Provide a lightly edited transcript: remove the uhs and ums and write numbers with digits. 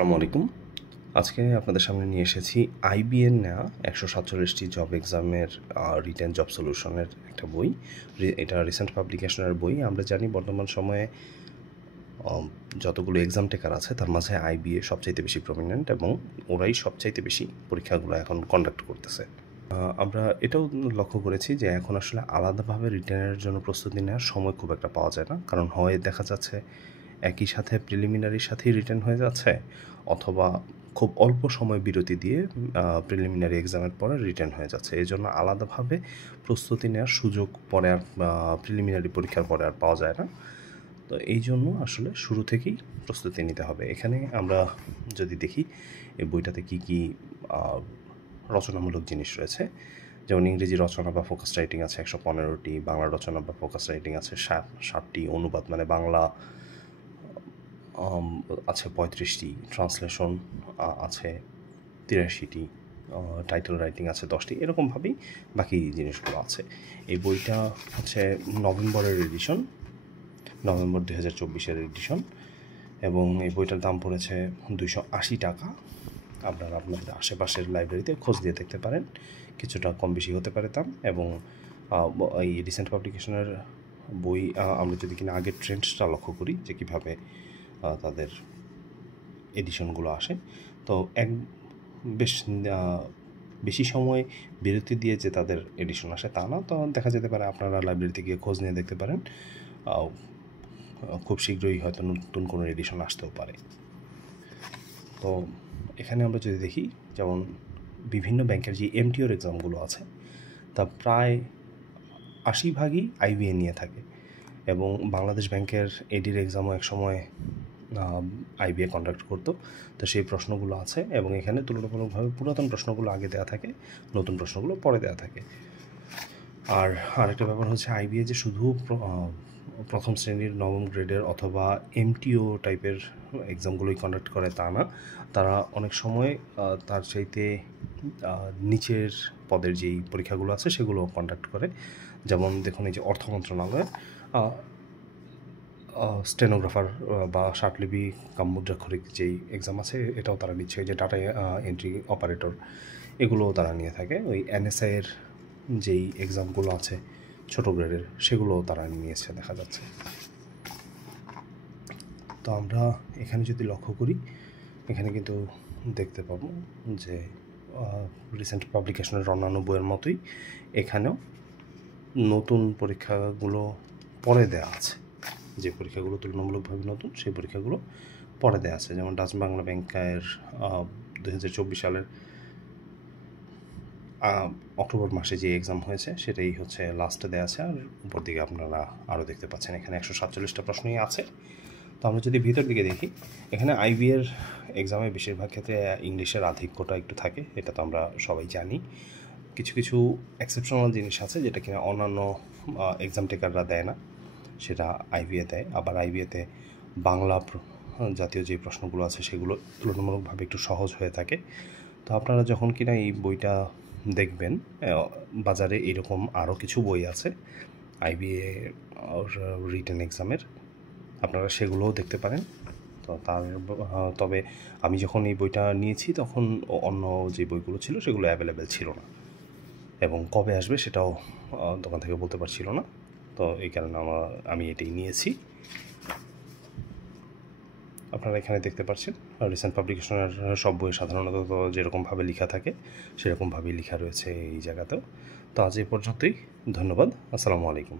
আসসালামু আলাইকুম। আজকে আপনাদের সামনে নিয়ে এসেছি আইবিএর নেওয়া ১৪৭টি জব এক্সামের রিটেন জব সলিউশনের একটা বই। এটা রিসেন্ট পাবলিকেশনের বই। আমরা জানি বর্তমান সময়ে যতগুলো এক্সাম টেকার আছে তার মাঝে আইবিএ সবচাইতে বেশি প্রমিনেন্ট এবং ওরাই সবচাইতে বেশি পরীক্ষাগুলো এখন কন্ডাক্ট করতেছে। আমরা এটাও লক্ষ্য করেছি যে এখন আসলে আলাদাভাবে রিটেনের জন্য প্রস্তুতি নেওয়ার সময় খুব একটা পাওয়া যায় না, কারণ হয় দেখা যাচ্ছে একই সাথে প্রিলিমিনারির সাথেই রিটেন হয়ে যাচ্ছে, অথবা খুব অল্প সময় বিরতি দিয়ে প্রিলিমিনারি এক্সামের পরে রিটেন হয়ে যাচ্ছে। এই জন্য আলাদাভাবে প্রস্তুতি নেওয়ার সুযোগ পরে আর প্রিলিমিনারি পরীক্ষার পরে আর পাওয়া যায় না। তো এই জন্য আসলে শুরু থেকেই প্রস্তুতি নিতে হবে। এখানে আমরা যদি দেখি এই বইটাতে কী কী রচনামূলক জিনিস রয়েছে, যেমন ইংরেজি রচনা বা ফোকাস রাইটিং আছে ১১৫টি, বাংলা রচনা বা ফোকাস রাইটিং আছে ৬০টি, অনুবাদ মানে বাংলা আছে ৩৫টি, ট্রান্সলেশন আছে ৮৩টি, টাইটেল রাইটিং আছে 10টি, এরকমভাবেই বাকি জিনিসগুলো আছে। এই বইটা হচ্ছে নভেম্বরের এডিশন, নভেম্বর ২০২৪-এর এডিশন, এবং এই বইটার দাম পড়েছে 280 টাকা। আপনারা আপনাদের আশেপাশের লাইব্রেরিতে খোঁজ দিয়ে দেখতে পারেন, কিছুটা কম বেশি হতে পারে দাম। এবং এই রিসেন্ট পাবলিকেশনের বই আমরা যদি কিনা আগের ট্রেন্ডসটা লক্ষ্য করি যে কীভাবে তাদের এডিশনগুলো আসে, তো বেশি সময় বিরতি দিয়ে যে তাদের এডিশন আসে তা না। তো দেখা যেতে পারে আপনারা লাইব্রেরিতে গিয়ে খোঁজ নিয়ে দেখতে পারেন, খুব শীঘ্রই হয়তো নতুন কোনো এডিশন আসতেও পারে। তো এখানে আমরা যদি দেখি, যেমন বিভিন্ন ব্যাংকের যে এমটিওর এক্সামগুলো আছে তা প্রায় ৮০% আইবিএ নিয়ে থাকে, এবং বাংলাদেশ ব্যাংকের এডির এক্সামও একসময় আইবিএ কন্ডাক্ট করতো। তো সেই প্রশ্নগুলো আছে, এবং এখানে তুলনামূলকভাবে পুরাতন প্রশ্নগুলো আগে দেওয়া থাকে, নতুন প্রশ্নগুলো পরে দেওয়া থাকে। আর আরেকটা ব্যাপার হচ্ছে আইবিএ যে শুধু প্রথম শ্রেণীর নবম গ্রেডের অথবা এমটিও টাইপের এক্সামগুলোই কন্ডাক্ট করে তা না, তারা অনেক সময় তার চাইতে নিচের পদের যেই পরীক্ষাগুলো আছে সেগুলো কন্ডাক্ট করে। যেমন দেখুন, এই যে অর্থ মন্ত্রণালয়ের স্টেনোগ্রাফার বা শার্টলিপি কাম মুদ্রাক্ষরিক যেই এক্সাম আছে এটাও তারা নিচ্ছে। যে ডাটা এন্ট্রি অপারেটর, এগুলোও তারা নিয়ে থাকে। ওই এনএসআইয়ের যেই এক্সামগুলো আছে ছোটো গ্রেডের সেগুলোও তারা নিয়েছে দেখা যাচ্ছে। তো আমরা এখানে যদি লক্ষ্য করি, এখানে কিন্তু দেখতে পাবো যে রিসেন্ট পাবলিকেশনের অন্যান্য বইয়ের মতোই এখানেও নতুন পরীক্ষাগুলো পরে দেওয়া আছে। যে পরীক্ষাগুলো তুলনামূলকভাবে নতুন সেই পরীক্ষাগুলো পরে দেওয়া আছে। যেমন ডাচ বাংলা ব্যাংকের ২০২৪ সালের অক্টোবর মাসে যে এক্সাম হয়েছে সেটাই হচ্ছে লাস্টে দেওয়া আছে। আর উপর দিকে আপনারা আরও দেখতে পাচ্ছেন এখানে ১৪৭টা প্রশ্নই আছে। তো আমরা যদি ভিতর দিকে দেখি, এখানে আইবিএর এক্সামে বেশিরভাগ ক্ষেত্রে ইংলিশের আধিক্যটা একটু থাকে, এটা তো আমরা সবাই জানি। কিছু কিছু এক্সেপশনাল জিনিস আছে যেটা কিনা অন্যান্য এক্সাম টেকাররা দেয় না, সেটা আইবিএ দেয়। আবার আইবিএতে বাংলা জাতীয় যে প্রশ্নগুলো আছে সেগুলো তুলনামূলকভাবে একটু সহজ হয়ে থাকে। তো আপনারা যখন কিনা এই বইটা দেখবেন, বাজারে এরকম আরও কিছু বই আছে আইবিএ রিটেন এক্সামের, আপনারা সেগুলোও দেখতে পারেন। তো তবে আমি যখন এই বইটা নিয়েছি তখন অন্য যে বইগুলো ছিল সেগুলো অ্যাভেলেবেল ছিল না, এবং কবে আসবে সেটাও দোকান থেকে বলতে পারছিল না। তো এই কারণে আমি এটাই নিয়েছি। আপনারা এখানে দেখতে পাচ্ছেন রিসেন্ট পাবলিকেশনের সব বই সাধারণত যেরকমভাবে লেখা থাকে সেরকমভাবেই লেখা রয়েছে এই জায়গাতেও। তো আজ এই পর্যন্তই, ধন্যবাদ, আসসালামু আলাইকুম।